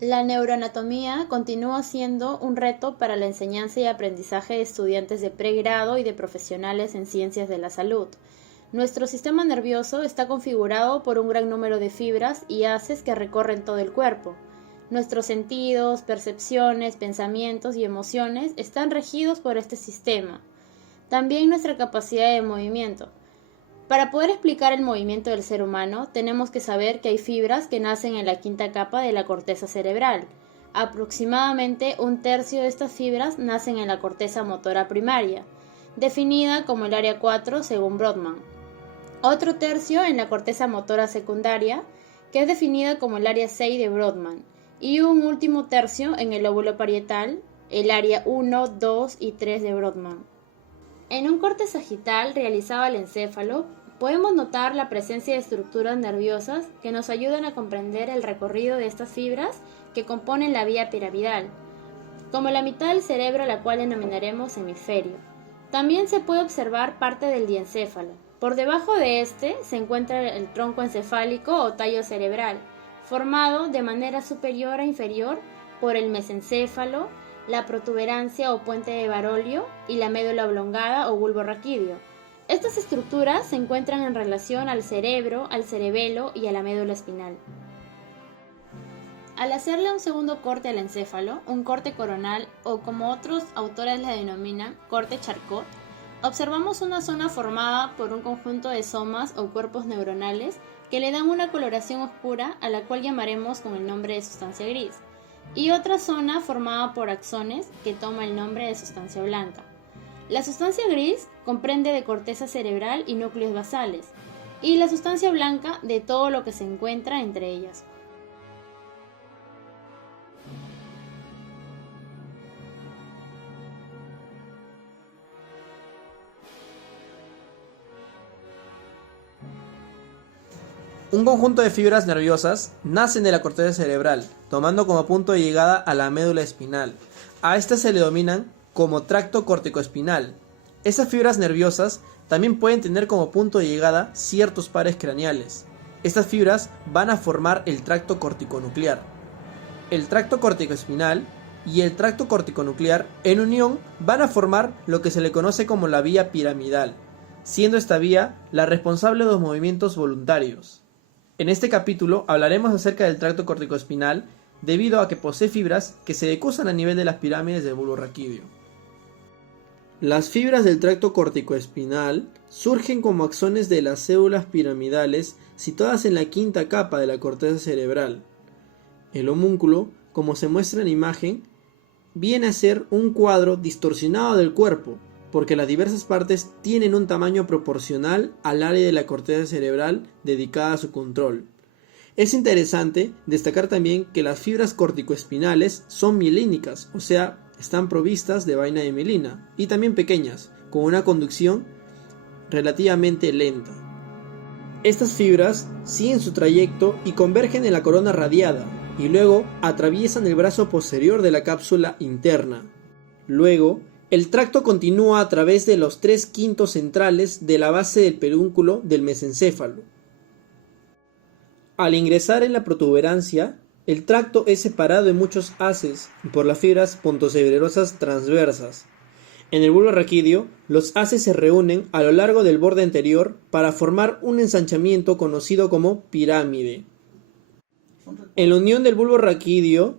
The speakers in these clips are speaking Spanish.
La neuroanatomía continúa siendo un reto para la enseñanza y aprendizaje de estudiantes de pregrado y de profesionales en ciencias de la salud. Nuestro sistema nervioso está configurado por un gran número de fibras y haces que recorren todo el cuerpo. Nuestros sentidos, percepciones, pensamientos y emociones están regidos por este sistema. También nuestra capacidad de movimiento. Para poder explicar el movimiento del ser humano, tenemos que saber que hay fibras que nacen en la quinta capa de la corteza cerebral. Aproximadamente un tercio de estas fibras nacen en la corteza motora primaria, definida como el área 4 según Brodmann. Otro tercio en la corteza motora secundaria, que es definida como el área 6 de Brodmann, y un último tercio en el lóbulo parietal, el área 1, 2 y 3 de Brodmann. En un corte sagital realizado al encéfalo, podemos notar la presencia de estructuras nerviosas que nos ayudan a comprender el recorrido de estas fibras que componen la vía piramidal, como la mitad del cerebro a la cual denominaremos hemisferio. También se puede observar parte del diencéfalo. Por debajo de este se encuentra el tronco encefálico o tallo cerebral, formado de manera superior a inferior por el mesencéfalo, la protuberancia o puente de Barolio y la médula oblongada o bulbo raquídeo. Estas estructuras se encuentran en relación al cerebro, al cerebelo y a la médula espinal. Al hacerle un segundo corte al encéfalo, un corte coronal o como otros autores la denominan, corte Charcot, observamos una zona formada por un conjunto de somas o cuerpos neuronales que le dan una coloración oscura a la cual llamaremos con el nombre de sustancia gris, y otra zona formada por axones que toma el nombre de sustancia blanca. La sustancia gris comprende de corteza cerebral y núcleos basales, y la sustancia blanca de todo lo que se encuentra entre ellas. Un conjunto de fibras nerviosas nacen de la corteza cerebral, tomando como punto de llegada a la médula espinal. A estas se le denominan como tracto corticoespinal. Estas fibras nerviosas también pueden tener como punto de llegada ciertos pares craneales. Estas fibras van a formar el tracto corticonuclear. El tracto corticoespinal y el tracto corticonuclear en unión van a formar lo que se le conoce como la vía piramidal, siendo esta vía la responsable de los movimientos voluntarios. En este capítulo hablaremos acerca del tracto corticoespinal debido a que posee fibras que se decusan a nivel de las pirámides del bulbo raquídeo. Las fibras del tracto corticoespinal surgen como axones de las células piramidales situadas en la quinta capa de la corteza cerebral. El homúnculo, como se muestra en la imagen, viene a ser un cuadro distorsionado del cuerpo, porque las diversas partes tienen un tamaño proporcional al área de la corteza cerebral dedicada a su control. Es interesante destacar también que las fibras corticoespinales son mielínicas, o sea, están provistas de vaina de mielina, y también pequeñas, con una conducción relativamente lenta. Estas fibras siguen su trayecto y convergen en la corona radiada, y luego atraviesan el brazo posterior de la cápsula interna. Luego, el tracto continúa a través de los 3/5 centrales de la base del pedúnculo del mesencéfalo. Al ingresar en la protuberancia, el tracto es separado en muchos haces por las fibras pontocerebrosas transversas. En el bulbo raquídeo, los haces se reúnen a lo largo del borde anterior para formar un ensanchamiento conocido como pirámide. En la unión del bulbo raquídeo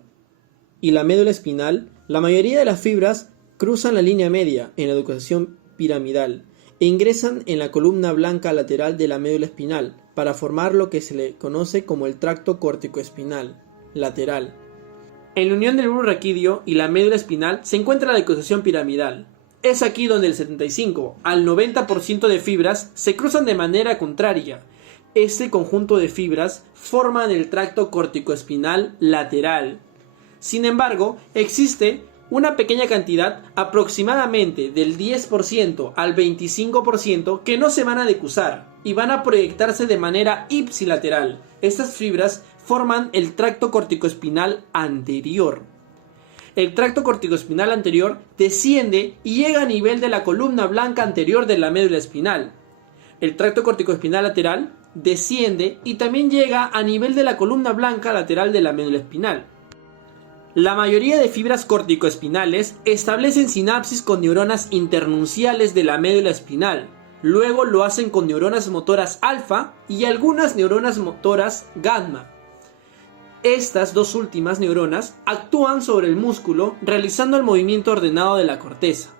y la médula espinal, la mayoría de las fibras cruzan la línea media en la educación piramidal e ingresan en la columna blanca lateral de la médula espinal para formar lo que se le conoce como el tracto corticoespinal lateral. En la unión del bulbo raquídeo y la médula espinal se encuentra la decusación piramidal. Es aquí donde el 75 al 90% de fibras se cruzan de manera contraria. Este conjunto de fibras forman el tracto corticoespinal lateral. Sin embargo, existe una pequeña cantidad, aproximadamente del 10% al 25%, que no se van a decusar y van a proyectarse de manera ipsilateral. Estas fibras forman el tracto corticoespinal anterior. El tracto corticoespinal anterior desciende y llega a nivel de la columna blanca anterior de la médula espinal. El tracto corticoespinal lateral desciende y también llega a nivel de la columna blanca lateral de la médula espinal. La mayoría de fibras corticoespinales establecen sinapsis con neuronas internunciales de la médula espinal. Luego lo hacen con neuronas motoras alfa y algunas neuronas motoras gamma. Estas dos últimas neuronas actúan sobre el músculo realizando el movimiento ordenado de la corteza.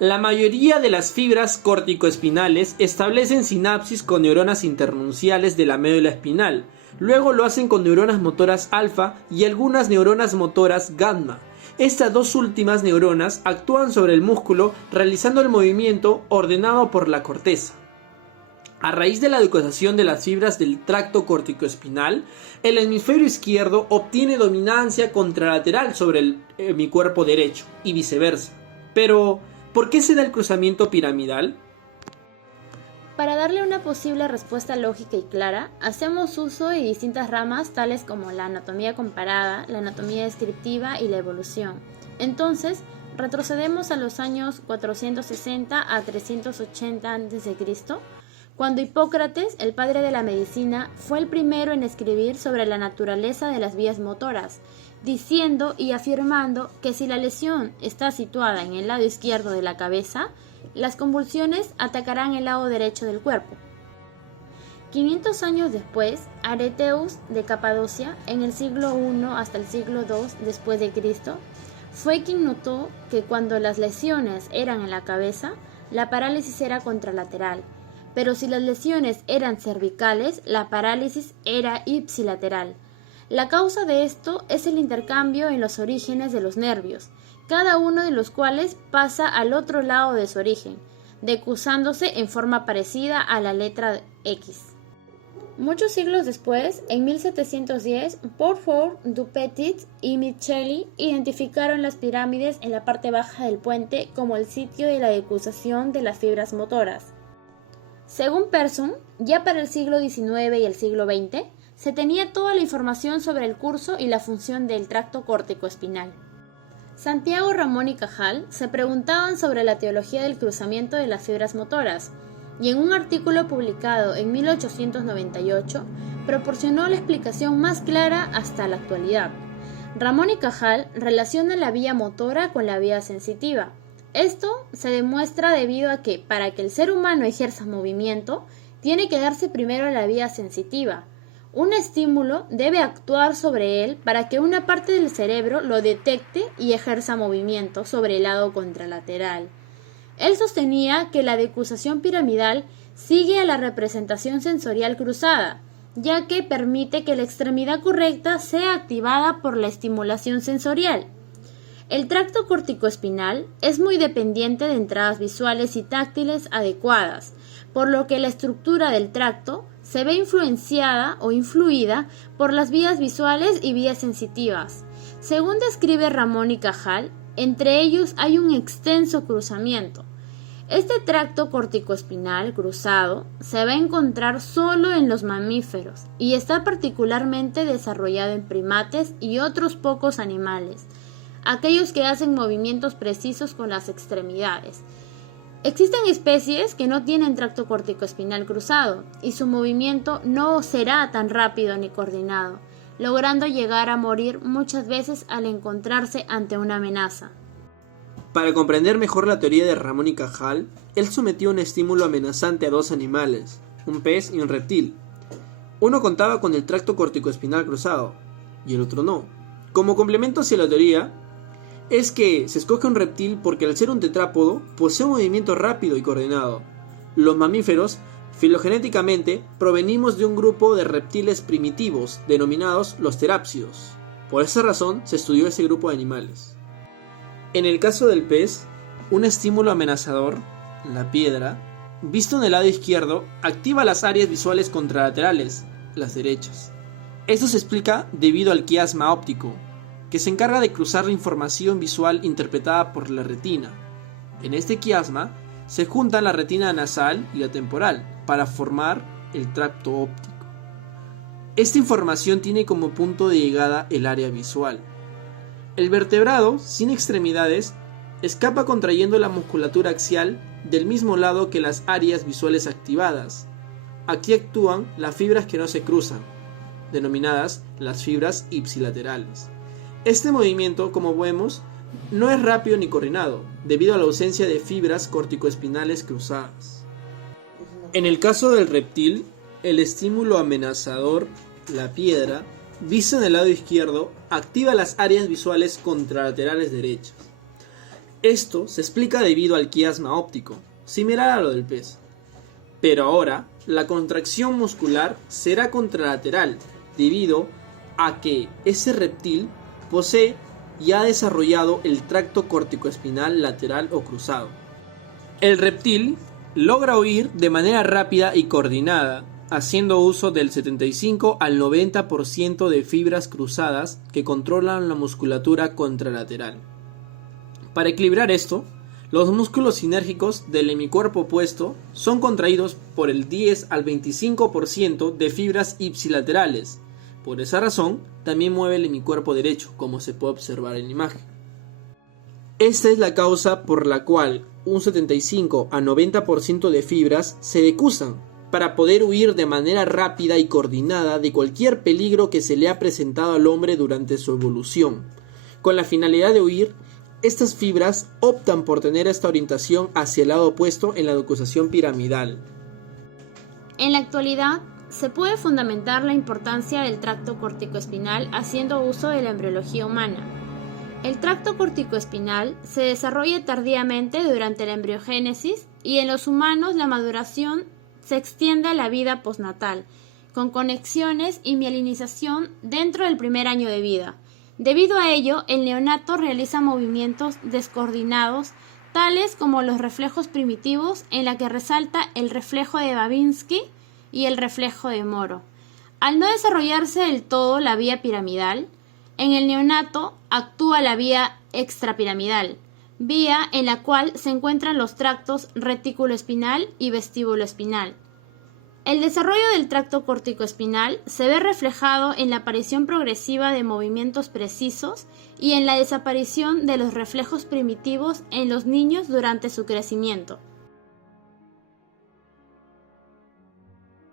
La mayoría de las fibras corticoespinales establecen sinapsis con neuronas internunciales de la médula espinal. Luego lo hacen con neuronas motoras alfa y algunas neuronas motoras gamma. Estas dos últimas neuronas actúan sobre el músculo realizando el movimiento ordenado por la corteza. A raíz de la decusación de las fibras del tracto corticoespinal, el hemisferio izquierdo obtiene dominancia contralateral sobre el hemicuerpo derecho y viceversa. Pero, ¿por qué se da el cruzamiento piramidal? Para darle una posible respuesta lógica y clara, hacemos uso de distintas ramas tales como la anatomía comparada, la anatomía descriptiva y la evolución. Entonces, retrocedemos a los años 460 a 380 a.C., cuando Hipócrates, el padre de la medicina, fue el primero en escribir sobre la naturaleza de las vías motoras, diciendo y afirmando que si la lesión está situada en el lado izquierdo de la cabeza, las convulsiones atacarán el lado derecho del cuerpo. 500 años después, Areteus de Capadocia, en el siglo I hasta el siglo II después de Cristo, fue quien notó que cuando las lesiones eran en la cabeza, la parálisis era contralateral, pero si las lesiones eran cervicales, la parálisis era ipsilateral. La causa de esto es el intercambio en los orígenes de los nervios, cada uno de los cuales pasa al otro lado de su origen, decusándose en forma parecida a la letra X. Muchos siglos después, en 1710, Beaufort, Dupetit y Micheli identificaron las pirámides en la parte baja del puente como el sitio de la decusación de las fibras motoras. Según Persson, ya para el siglo XIX y el siglo XX, se tenía toda la información sobre el curso y la función del tracto córtico-espinal. Santiago Ramón y Cajal se preguntaban sobre la teología del cruzamiento de las fibras motoras, y en un artículo publicado en 1898 proporcionó la explicación más clara hasta la actualidad. Ramón y Cajal relacionan la vía motora con la vía sensitiva. Esto se demuestra debido a que, para que el ser humano ejerza movimiento, tiene que darse primero la vía sensitiva. Un estímulo debe actuar sobre él para que una parte del cerebro lo detecte y ejerza movimiento sobre el lado contralateral. Él sostenía que la decusación piramidal sigue a la representación sensorial cruzada, ya que permite que la extremidad correcta sea activada por la estimulación sensorial. El tracto corticoespinal es muy dependiente de entradas visuales y táctiles adecuadas, por lo que la estructura del tracto se ve influenciada o influida por las vías visuales y vías sensitivas. Según describe Ramón y Cajal, entre ellos hay un extenso cruzamiento. Este tracto corticoespinal cruzado se va a encontrar solo en los mamíferos y está particularmente desarrollado en primates y otros pocos animales, aquellos que hacen movimientos precisos con las extremidades. Existen especies que no tienen tracto corticoespinal cruzado y su movimiento no será tan rápido ni coordinado, logrando llegar a morir muchas veces al encontrarse ante una amenaza. Para comprender mejor la teoría de Ramón y Cajal, él sometió un estímulo amenazante a dos animales, un pez y un reptil. Uno contaba con el tracto corticoespinal cruzado y el otro no. Como complemento hacia la teoría, es que se escoge un reptil porque al ser un tetrápodo posee un movimiento rápido y coordinado. Los mamíferos, filogenéticamente, provenimos de un grupo de reptiles primitivos denominados los terápsidos. Por esa razón se estudió ese grupo de animales. En el caso del pez, un estímulo amenazador, la piedra, visto en el lado izquierdo, activa las áreas visuales contralaterales, las derechas. Esto se explica debido al quiasma óptico, que se encarga de cruzar la información visual interpretada por la retina. En este quiasma se juntan la retina nasal y la temporal para formar el tracto óptico. Esta información tiene como punto de llegada el área visual. El vertebrado, sin extremidades, escapa contrayendo la musculatura axial del mismo lado que las áreas visuales activadas. Aquí actúan las fibras que no se cruzan. denominadas las fibras ipsilaterales. Este movimiento, como vemos, no es rápido ni coordinado, debido a la ausencia de fibras corticoespinales cruzadas. En el caso del reptil, el estímulo amenazador, la piedra, visto en el lado izquierdo, activa las áreas visuales contralaterales derechas. Esto se explica debido al quiasma óptico, similar a lo del pez. Pero ahora, la contracción muscular será contralateral, debido a que ese reptil posee y ha desarrollado el tracto corticoespinal lateral o cruzado. El reptil logra huir de manera rápida y coordinada, haciendo uso del 75 al 90% de fibras cruzadas que controlan la musculatura contralateral. Para equilibrar esto, los músculos sinérgicos del hemicuerpo opuesto son contraídos por el 10 al 25% de fibras ipsilaterales. Por esa razón, también mueve el hemicuerpo derecho, como se puede observar en la imagen. Esta es la causa por la cual un 75 a 90% de fibras se decusan para poder huir de manera rápida y coordinada de cualquier peligro que se le ha presentado al hombre durante su evolución. Con la finalidad de huir, estas fibras optan por tener esta orientación hacia el lado opuesto en la decusación piramidal. En la actualidad, se puede fundamentar la importancia del tracto corticoespinal haciendo uso de la embriología humana. El tracto corticoespinal se desarrolla tardíamente durante la embriogénesis y en los humanos la maduración se extiende a la vida postnatal, con conexiones y mielinización dentro del primer año de vida. Debido a ello, el neonato realiza movimientos descoordinados, tales como los reflejos primitivos, en la que resalta el reflejo de Babinski y el reflejo de Moro. Al no desarrollarse del todo la vía piramidal, en el neonato actúa la vía extrapiramidal, vía en la cual se encuentran los tractos retículoespinal y vestíbuloespinal. El desarrollo del tracto corticoespinal se ve reflejado en la aparición progresiva de movimientos precisos y en la desaparición de los reflejos primitivos en los niños durante su crecimiento.